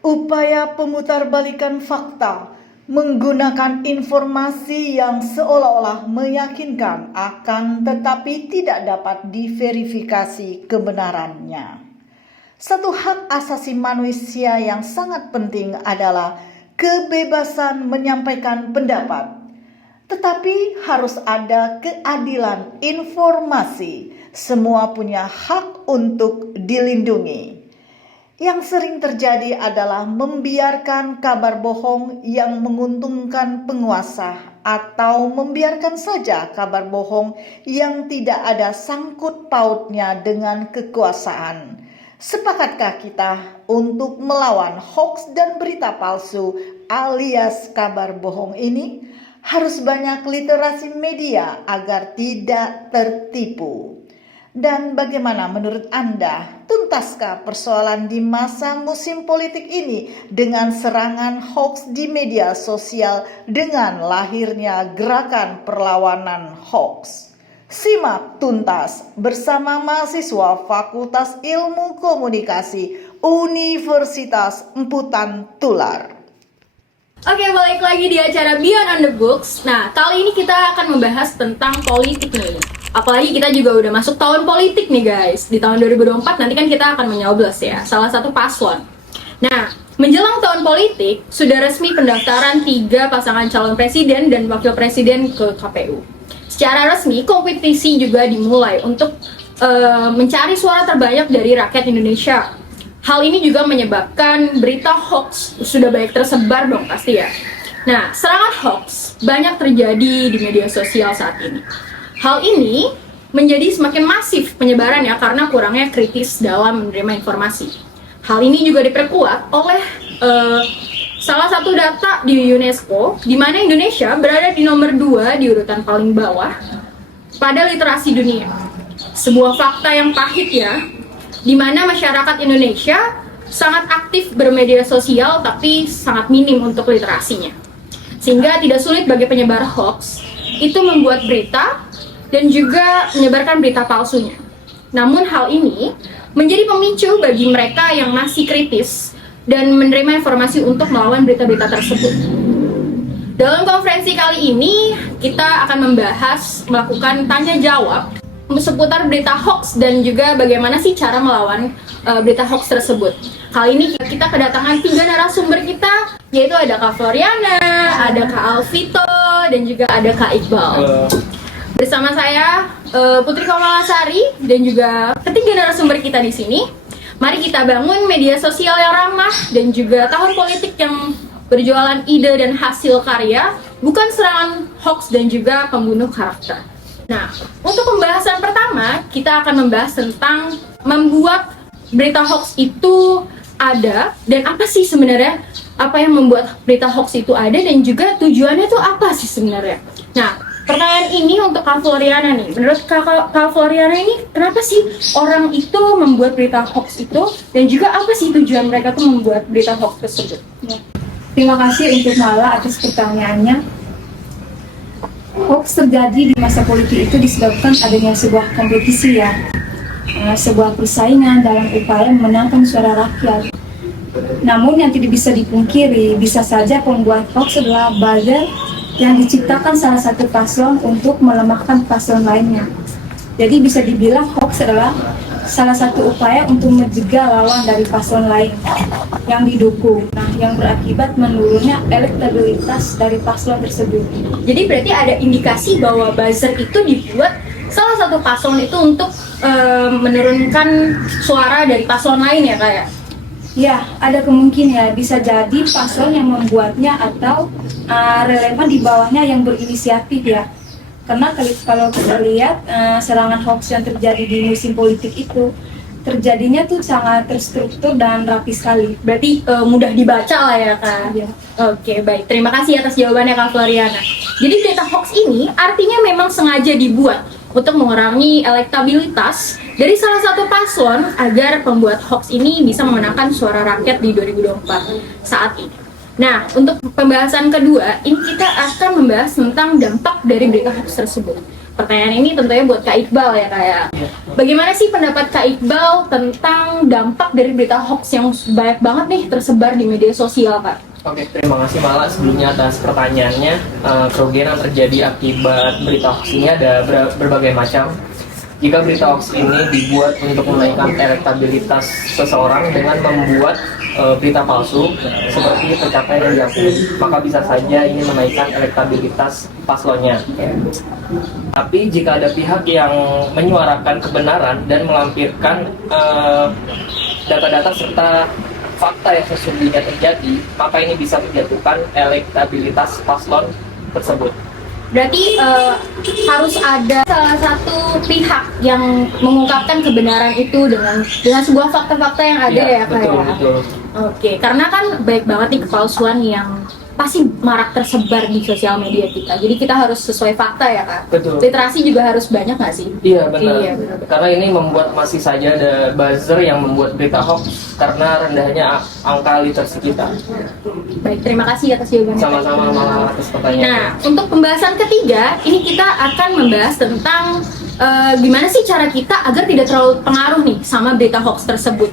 Upaya pemutarbalikan fakta menggunakan informasi yang seolah-olah meyakinkan akan tetapi tidak dapat diverifikasi kebenarannya. Satu hak asasi manusia yang sangat penting adalah kebebasan menyampaikan pendapat. Tetapi harus ada keadilan informasi. Semua punya hak untuk dilindungi. Yang sering terjadi adalah membiarkan kabar bohong yang menguntungkan penguasa atau membiarkan saja kabar bohong yang tidak ada sangkut pautnya dengan kekuasaan. Sepakatkah kita untuk melawan hoaks dan berita palsu alias kabar bohong ini? Harus banyak literasi media agar tidak tertipu. Dan bagaimana menurut Anda, tuntaskah persoalan di masa musim politik ini dengan serangan hoaks di media sosial dengan lahirnya gerakan perlawanan hoaks? Simak tuntas bersama mahasiswa Fakultas Ilmu Komunikasi Universitas Emputan Tular. Oke, balik lagi di acara Beyond on the Books. Nah, kali ini kita akan membahas tentang politik nih. Apalagi kita juga udah masuk tahun politik nih guys. Di tahun 2024 nanti kan kita akan menyoblos ya, salah satu paslon. Nah, menjelang tahun politik, sudah resmi pendaftaran 3 pasangan calon presiden dan wakil presiden ke KPU. Secara resmi, kompetisi juga dimulai untuk mencari suara terbanyak dari rakyat Indonesia. Hal ini juga menyebabkan berita hoax sudah banyak tersebar dong pasti ya. Nah, serangan hoax banyak terjadi di media sosial saat ini. Hal ini menjadi semakin masif penyebarannya karena kurangnya kritis dalam menerima informasi. Hal ini juga diperkuat oleh salah satu data di UNESCO, di mana Indonesia berada di nomor 2 di urutan paling bawah pada literasi dunia. Sebuah fakta yang pahit ya, di mana masyarakat Indonesia sangat aktif bermedia sosial tapi sangat minim untuk literasinya. Sehingga tidak sulit bagi penyebar hoax itu membuat berita dan juga menyebarkan berita palsunya. Namun hal ini menjadi pemicu bagi mereka yang masih kritis dan menerima informasi untuk melawan berita-berita tersebut. Dalam konferensi kali ini, kita akan melakukan tanya jawab seputar berita hoax dan juga bagaimana sih cara melawan berita hoax tersebut. Kali ini kita kedatangan 3 narasumber kita, yaitu ada Kak Floriana, ada Kak Alvito, dan juga ada Kak Iqbal. Bersama saya Putri Komalasari dan juga ketiga narasumber kita di sini. Mari kita bangun media sosial yang ramah dan juga tahun politik yang berjualan ide dan hasil karya, bukan serangan hoax dan juga pembunuh karakter. Nah, untuk pembahasan pertama, kita akan membahas tentang membuat berita hoax itu ada dan apa sih sebenarnya apa yang membuat berita hoax itu ada dan juga tujuannya itu apa sih sebenarnya. Nah, pertanyaan ini untuk Kak Floriana nih. Menurut Kak Floriana ini, kenapa sih orang itu membuat berita hoax itu dan juga apa sih tujuan mereka tuh membuat berita hoax tersebut? Ya. Terima kasih untuk Mala atas pertanyaannya. Hoax terjadi di masa politik itu disebabkan adanya sebuah kompetisi ya, sebuah persaingan dalam upaya memenangkan suara rakyat. Namun yang tidak bisa dipungkiri, bisa saja pembuat hoax adalah buzzer yang diciptakan salah satu paslon untuk melemahkan paslon lainnya. Jadi bisa dibilang hoax adalah salah satu upaya untuk mencegah lawan dari paslon lain yang didukung. Nah, yang berakibat menurunnya elektabilitas dari paslon tersebut. Jadi berarti ada indikasi bahwa buzzer itu dibuat salah satu paslon itu untuk menurunkan suara dari paslon lain ya kayak? Ya, ada kemungkinan ya, bisa jadi paslon yang membuatnya atau relevan di bawahnya yang berinisiatif ya. Karena kalau kita lihat serangan hoax yang terjadi di musim politik itu terjadinya tuh sangat terstruktur dan rapi sekali. Berarti mudah dibaca lah ya Kak? Ya. Oke, baik. Terima kasih atas jawabannya Kak Floriana. Jadi berita hoax ini artinya memang sengaja dibuat untuk mengurangi elektabilitas dari salah satu paslon agar pembuat hoax ini bisa memenangkan suara rakyat di 2024 saat ini. Nah, untuk pembahasan kedua, ini kita akan membahas tentang dampak dari berita hoax tersebut. Pertanyaan ini tentunya buat Kak Iqbal ya Kak ya. Bagaimana sih pendapat Kak Iqbal tentang dampak dari berita hoax yang banyak banget nih tersebar di media sosial Kak? Oke, terima kasih Mala sebelumnya atas pertanyaannya. Kerugian yang terjadi akibat berita hoax ini ada berbagai macam. Jika berita hoax ini dibuat untuk menaikkan elektabilitas seseorang dengan membuat berita palsu seperti pencapaian yang diakui, maka bisa saja ini menaikkan elektabilitas paslonnya. Tapi jika ada pihak yang menyuarakan kebenaran dan melampirkan data-data serta fakta yang sesungguhnya terjadi, maka ini bisa menjatuhkan elektabilitas paslon tersebut. Berarti harus ada salah satu pihak yang mengungkapkan kebenaran itu dengan sebuah fakta-fakta yang ada ya Kak betul, ya? betul. Oke, karena kan baik banget nih kepalsuan yang pasti marak tersebar di sosial media kita. Jadi kita harus sesuai fakta ya Kak? Betul. Literasi juga harus banyak nggak sih? Iya benar. Iya, benar. Karena ini membuat masih saja ada buzzer yang membuat berita hoax karena rendahnya angka literasi kita. Baik, terima kasih atas jawabannya. Sama-sama Mala atas pertanyaannya. Nah, untuk pembahasan ketiga, ini kita akan membahas tentang gimana sih cara kita agar tidak terlalu pengaruh nih sama berita hoax tersebut.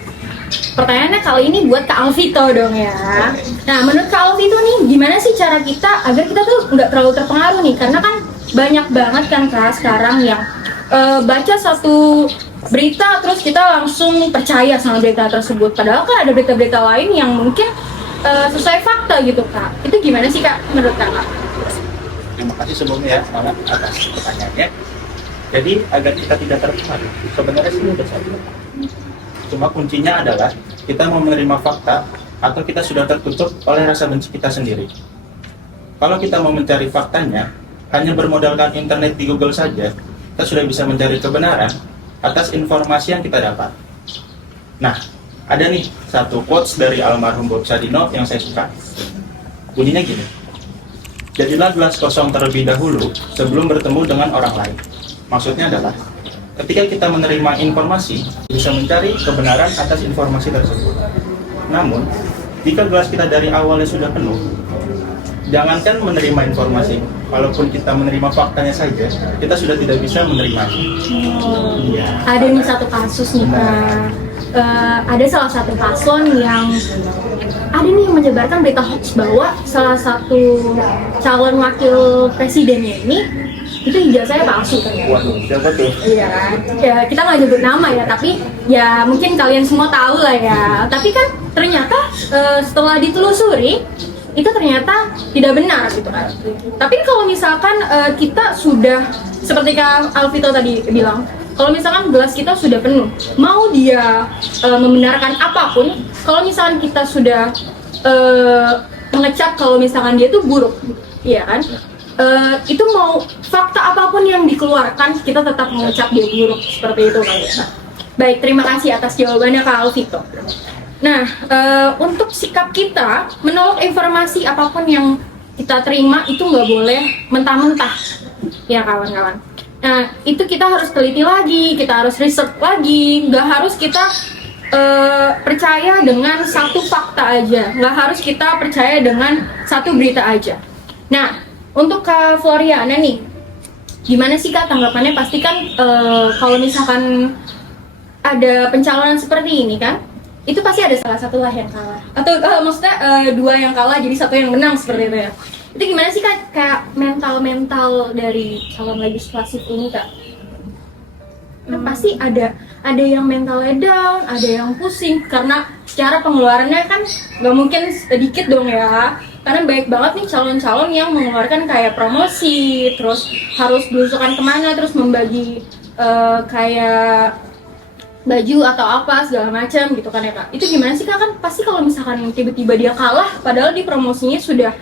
Pertanyaannya kali ini buat Kak Alvito dong ya. Nah, menurut Kak Alvito nih, gimana sih cara kita agar kita tuh nggak terlalu terpengaruh nih? Karena kan banyak banget kan Kak sekarang yang baca satu berita terus kita langsung percaya sama berita tersebut. Padahal kan ada berita-berita lain yang mungkin sesuai fakta gitu Kak. Itu gimana sih Kak menurut Kakak? Terima kasih sebelumnya ya atas pertanyaannya. Jadi agar kita tidak terpengaruh, sebenarnya sih mudah saja. Cuma kuncinya adalah kita mau menerima fakta atau kita sudah tertutup oleh rasa benci kita sendiri. Kalau kita mau mencari faktanya, hanya bermodalkan internet di Google saja, kita sudah bisa mencari kebenaran atas informasi yang kita dapat. Nah, ada nih satu quotes dari almarhum Bob Sadino yang saya suka. Bunyinya gini: jadilah gelas kosong terlebih dahulu sebelum bertemu dengan orang lain. Maksudnya adalah, ketika kita menerima informasi, bisa mencari kebenaran atas informasi tersebut. Namun, jika gelas kita dari awalnya sudah penuh, jangankan menerima informasi, walaupun kita menerima faktanya saja, kita sudah tidak bisa menerimanya. Iya. Ada nih satu kasus nih Kak. Ada salah satu paslon yang menyebarkan berita hoax bahwa salah satu calon wakil presidennya ini itu ijazahnya palsu kan ya? Waduh, siapa tuh? Iya kan? Ya, kita nggak nyebut nama ya, tapi ya mungkin kalian semua tahu lah ya. Tapi kan ternyata setelah ditelusuri itu ternyata tidak benar gitu kan. Tapi kalau misalkan kita sudah seperti Kak Alvito tadi bilang, kalau misalkan gelas kita sudah penuh, mau dia membenarkan apapun, kalau misalkan kita sudah mengecap kalau misalkan dia itu buruk, iya kan? Itu mau fakta apapun yang dikeluarkan, kita tetap mengecap dia buruk seperti itu kan ya. Baik, terima kasih atas jawabannya Kak Alvito. Nah, untuk sikap kita menolak informasi apapun yang kita terima itu nggak boleh mentah-mentah, ya kawan-kawan. Nah, itu kita harus teliti lagi, kita harus riset lagi, nggak harus kita percaya dengan satu fakta aja, nggak harus kita percaya dengan satu berita aja. Nah, untuk Kak Floriana nih, gimana sih Kak tanggapannya? Pasti kan kalau misalkan ada pencalonan seperti ini kan, itu pasti ada salah satu lah yang kalah. Atau maksudnya dua yang kalah, jadi satu yang menang seperti itu ya. Itu gimana sih Kak, kayak mental dari calon legislatif ini Kak? Kan pasti ada yang mentalnya down, ada yang pusing karena secara pengeluarannya kan nggak mungkin sedikit dong ya. Karena baik banget nih calon-calon yang mengeluarkan kayak promosi, terus harus belusukan kemana, terus membagi kayak baju atau apa segala macam gitu kan ya Kak. Itu gimana sih Kak? Kan pasti kalau misalkan tiba-tiba dia kalah, padahal di promosinya sudah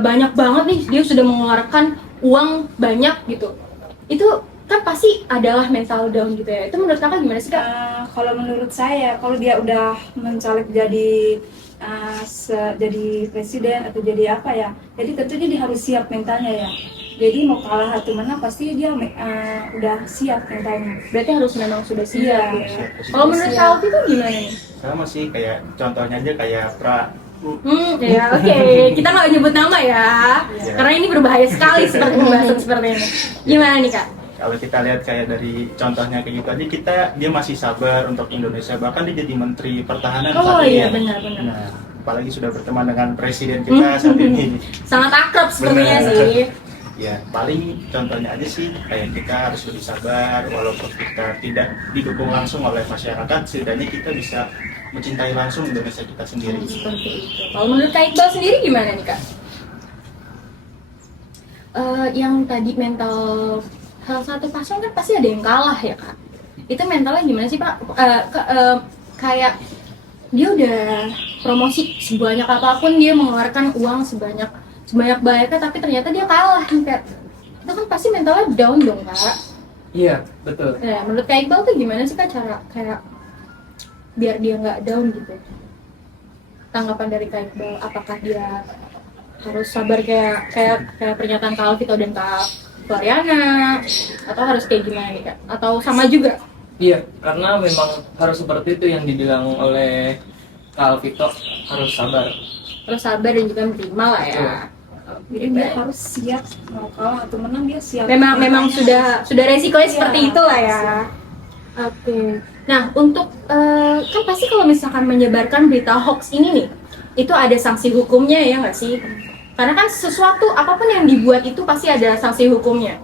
banyak banget nih, dia sudah mengeluarkan uang banyak gitu. Itu kan pasti adalah mental down gitu ya. Itu menurut Kakak gimana sih Kak? Kalau menurut saya, kalau dia udah mencaleg jadi jadi presiden atau jadi apa ya, jadi tentunya dia harus siap mentalnya ya. Jadi mau kalah atau menang pasti dia udah siap mentalnya. Berarti harus memang sudah siap Iya. ya. Kalau menurut Kak Alfi itu gimana nih? Sama sih, kayak contohnya aja kayak Ya oke. Kita nggak nyebut nama ya, karena ini berbahaya sekali seperti pembahasan seperti ini. Gimana nih Kak? Kalau kita lihat kayak dari contohnya kayak gitu aja, dia masih sabar untuk Indonesia, bahkan dia jadi Menteri Pertahanan Oh saat ini. iya, benar-benar. Nah, apalagi sudah berteman dengan Presiden kita saat ini. Sangat akrab sepertinya Benar. sih. Ya, paling contohnya aja sih kayak kita harus lebih sabar, walaupun kita tidak didukung langsung oleh masyarakat, setidaknya kita bisa mencintai langsung Indonesia kita sendiri. Seperti itu. Kalau menurut Kak Iqbal sendiri gimana nih Kak? Yang tadi mental salah satu paslon kan pasti ada yang kalah ya Kak. Itu mentalnya gimana sih Pak? Kayak dia udah promosi sebanyak apapun, dia mengeluarkan uang sebanyak banyaknya, tapi ternyata dia kalah kayak itu kan pasti mentalnya down dong Kak. Iya, betul. Nah, menurut Kak Iqbal tuh gimana sih Kak cara kayak biar dia nggak down gitu? Tanggapan dari Kak Iqbal, apakah dia harus sabar kayak pernyataan Kak Alvito dan Kak Floriana, atau harus kayak gimana nih Kak? Atau sama juga? Iya, karena memang harus seperti itu yang dibilang oleh Kak Alvito, harus sabar. Terus sabar dan juga menerima lah ya. Jadi dia harus siap, mau kalah atau menang dia siap. Memang sudah resikonya seperti Iya, itulah ya. Oke. Nah, untuk kan pasti kalau misalkan menyebarkan berita hoax ini nih, itu ada sanksi hukumnya ya nggak sih? Karena kan sesuatu apapun yang dibuat itu pasti ada sanksi hukumnya.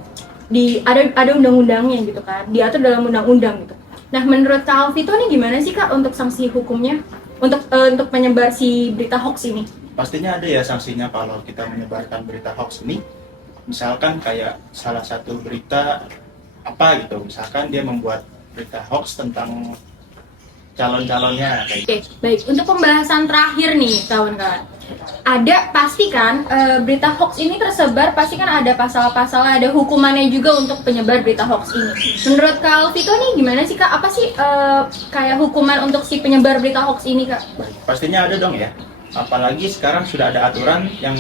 Ada undang-undangnya gitu kan, diatur dalam undang-undang gitu. Nah, menurut Kak Alvito nih gimana sih Kak untuk sanksi hukumnya untuk menyebar si berita hoax ini? Pastinya ada ya sanksinya kalau kita menyebarkan berita hoax ini. Misalkan kayak salah satu berita apa gitu, misalkan dia membuat berita hoax tentang calon-calonnya kayak Oke, baik. Untuk pembahasan terakhir nih kawan-kawan, ada pasti kan berita hoax ini tersebar, pasti kan ada pasal-pasal, ada hukumannya juga untuk penyebar berita hoax ini. Menurut Kak Alvito nih gimana sih Kak? Apa sih kayak hukuman untuk si penyebar berita hoax ini Kak? Pastinya ada dong ya. Apalagi sekarang sudah ada aturan yang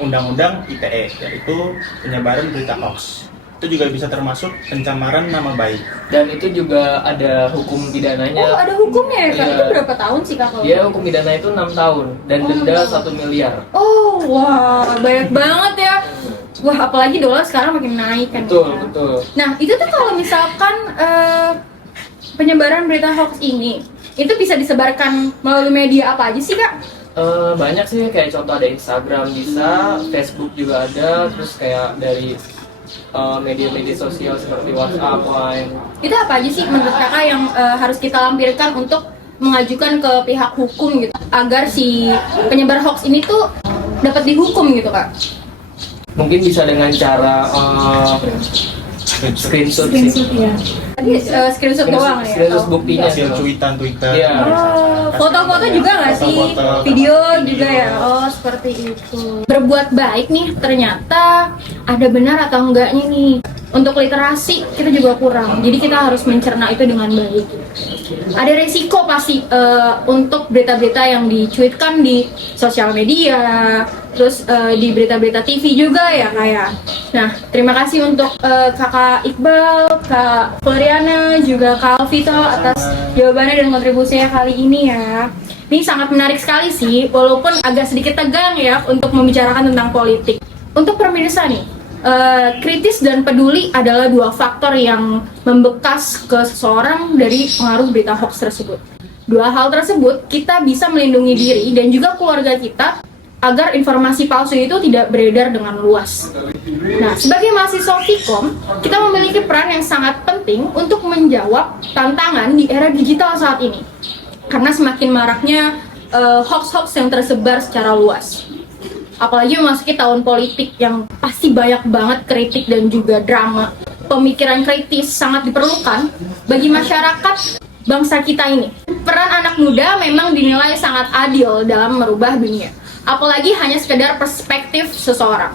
undang-undang ITE, yaitu penyebaran berita hoax. Itu juga bisa termasuk pencemaran nama baik. Dan itu juga ada hukum pidananya. Oh, ada hukumnya ya Kak? Iya. Itu berapa tahun sih Kak kalau? Dia hukum pidana itu 6 tahun dan Oh, denda 6 tahun. 1 miliar. Oh, wah, banyak banget ya. Wah, apalagi dolar sekarang makin naik kan. Betul, ya. betul. Nah, itu tuh kalau misalkan penyebaran berita hoax ini, itu bisa disebarkan melalui media apa aja sih Kak? Banyak sih, kayak contoh ada Instagram bisa, Facebook juga ada, terus kayak dari media-media sosial seperti WhatsApp, Line. Itu apa aja sih menurut kakak yang harus kita lampirkan untuk mengajukan ke pihak hukum gitu, agar si penyebar hoax ini tuh dapat dihukum gitu Kak? Mungkin bisa dengan cara screenshot sih. ya. Tadi screenshot doang ya? Screenshot buktinya Hasil gitu. cuitan Twitter. Iya. Oh, foto-foto juga nggak sih? Foto-foto, Video video. juga ya? Oh, seperti itu. Berbuat baik nih, ternyata ada benar atau enggaknya nih. Untuk literasi kita juga kurang, jadi kita harus mencerna itu dengan baik. Ada resiko pasti untuk berita-berita yang dicuitkan di sosial media, terus di berita-berita TV juga ya kayak. Nah, terima kasih untuk Kakak Iqbal, Kak Floriana, juga Kak Alvito atas jawabannya dan kontribusinya kali ini ya. Ini sangat menarik sekali sih, walaupun agak sedikit tegang ya untuk membicarakan tentang politik. Untuk pemirsa nih, kritis dan peduli adalah dua faktor yang membekas ke seseorang dari pengaruh berita hoax tersebut. Dua hal tersebut kita bisa melindungi diri dan juga keluarga kita agar informasi palsu itu tidak beredar dengan luas. Nah, sebagai mahasiswa Vkom, kita memiliki peran yang sangat penting untuk menjawab tantangan di era digital saat ini. Karena semakin maraknya hoax-hoax yang tersebar secara luas. Apalagi memasuki tahun politik yang pasti banyak banget kritik dan juga drama. Pemikiran kritis sangat diperlukan bagi masyarakat bangsa kita ini. Peran anak muda memang dinilai sangat adil dalam merubah dunia. Apalagi hanya sekedar perspektif seseorang.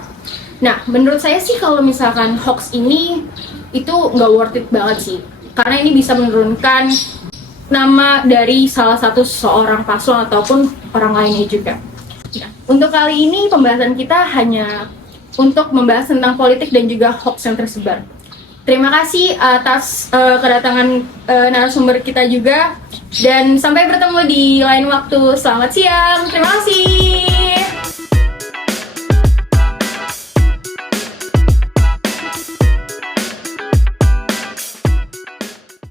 Nah, menurut saya sih kalau misalkan hoax ini itu nggak worth it banget sih. Karena ini bisa menurunkan nama dari salah satu seorang paslon ataupun orang lainnya juga. Nah, untuk kali ini pembahasan kita hanya untuk membahas tentang politik dan juga hoax yang tersebar. Terima kasih atas kedatangan narasumber kita juga, dan sampai bertemu di lain waktu. Selamat siang, terima kasih.